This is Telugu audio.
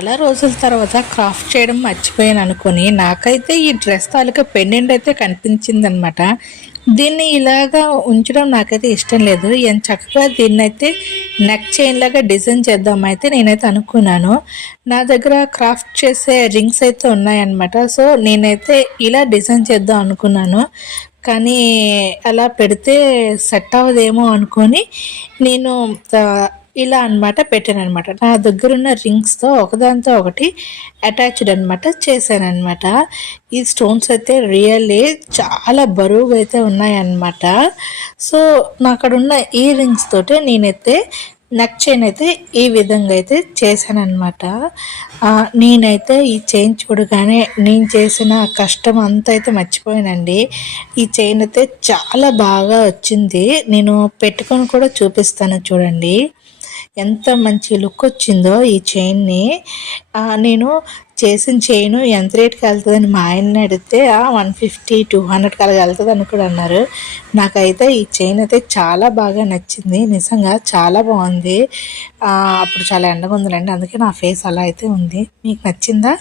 చాలా రోజుల తర్వాత క్రాఫ్ట్ చేయడం మర్చిపోయాను అనుకుని నాకైతే ఈ డ్రెస్ తాలూకా పెండెంట్ అయితే కనిపించింది అనమాట. దీన్ని ఇలాగా ఉంచడం నాకైతే ఇష్టం లేదు. ఎంత చక్కగా దీన్ని అయితే నెక్ చైన్ లాగా డిజైన్ చేద్దాం అయితే నేనైతే అనుకున్నాను. నా దగ్గర క్రాఫ్ట్ చేసే రింగ్స్ అయితే ఉన్నాయన్నమాట. సో నేనైతే ఇలా డిజైన్ చేద్దాం అనుకున్నాను. కానీ అలా పెడితే సెట్ అవ్వదేమో అనుకొని నేను ఇలా అనమాట పెట్టాను అనమాట. నా దగ్గర ఉన్న రింగ్స్తో ఒకదాంతో ఒకటి అటాచ్డ్ అనమాట చేశానమాట. ఈ స్టోన్స్ అయితే రియల్లీ చాలా బరువుగా అయితే ఉన్నాయన్నమాట. సో నా అక్కడ ఉన్న ఈ రింగ్స్ తోటే నేనైతే నెక్ చైన్ అయితే ఈ విధంగా అయితే చేశానమాట. నేనైతే ఈ చైన్ చూడగానే నేను చేసిన కష్టం అంతా అయితే మర్చిపోయానండి. ఈ చైన్ అయితే చాలా బాగా వచ్చింది. నేను పెట్టుకొని కూడా చూపిస్తాను చూడండి ఎంత మంచి లుక్ వచ్చిందో ఈ చైన్ని. నేను చేసిన చైన్ ఎంత రేట్కి వెళ్తుందని మా ఆయన్ని అడిగితే 150-200 అలా వెళ్తుంది అని కూడా అన్నారు. నాకైతే ఈ చైన్ అయితే చాలా బాగా నచ్చింది, నిజంగా చాలా బాగుంది. అప్పుడు చాలా ఎండగా ఉందిలేండి, అందుకే నా ఫేస్ అలా అయితే ఉంది. మీకు నచ్చిందా?